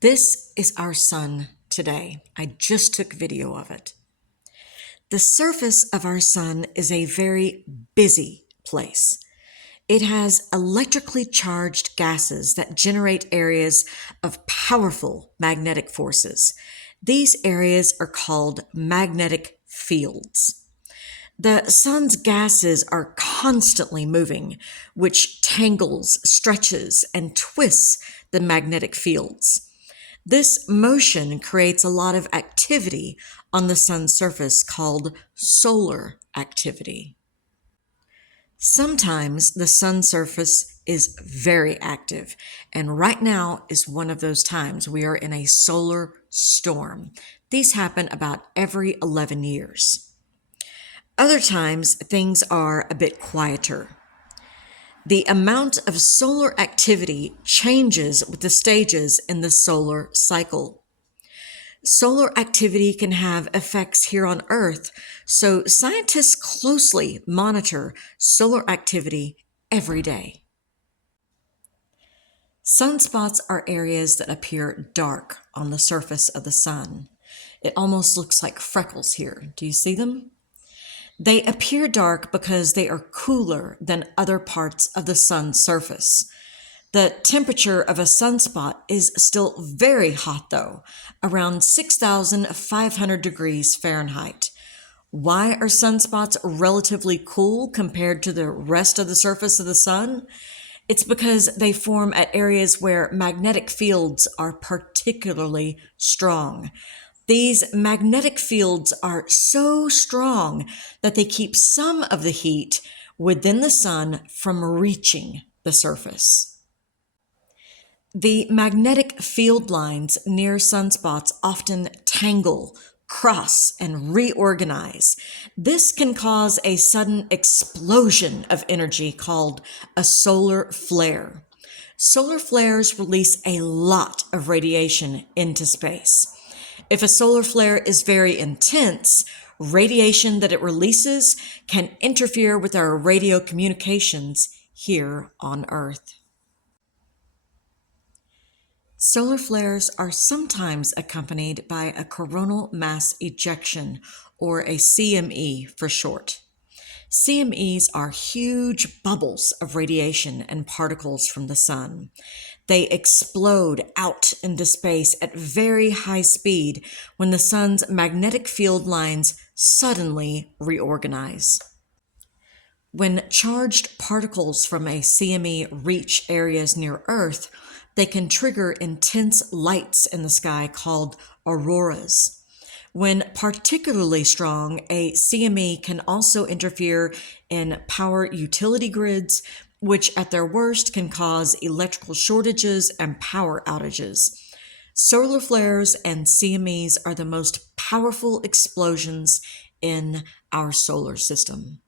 This is our sun today. I just took video of it. The surface of our sun is a very busy place. It has electrically charged gases that generate areas of powerful magnetic forces. These areas are called magnetic fields. The sun's gases are constantly moving, which tangles, stretches, and twists the magnetic fields. This motion creates a lot of activity on the sun's surface called solar activity. Sometimes the sun's surface is very active, and right now is one of those times. We are in a solar storm. These happen about every 11 years. Other times, things are a bit quieter. The amount of solar activity changes with the stages in the solar cycle. Solar activity can have effects here on Earth, so scientists closely monitor solar activity every day. Sunspots are areas that appear dark on the surface of the sun. It almost looks like freckles here. Do you see them? They appear dark because they are cooler than other parts of the sun's surface. The temperature of a sunspot is still very hot though, around 6,500 degrees Fahrenheit. Why are sunspots relatively cool compared to the rest of the surface of the sun? It's because they form at areas where magnetic fields are particularly strong. These magnetic fields are so strong that they keep some of the heat within the sun from reaching the surface. The magnetic field lines near sunspots often tangle, cross, and reorganize. This can cause a sudden explosion of energy called a solar flare. Solar flares release a lot of radiation into space. If a solar flare is very intense, radiation that it releases can interfere with our radio communications here on Earth. Solar flares are sometimes accompanied by a coronal mass ejection, or a CME for short. CMEs are huge bubbles of radiation and particles from the sun. They explode out into space at very high speed when the sun's magnetic field lines suddenly reorganize. When charged particles from a CME reach areas near Earth, they can trigger intense lights in the sky called auroras. When particularly strong, a CME can also interfere in power utility grids, which at their worst can cause electrical shortages and power outages. Solar flares and CMEs are the most powerful explosions in our solar system.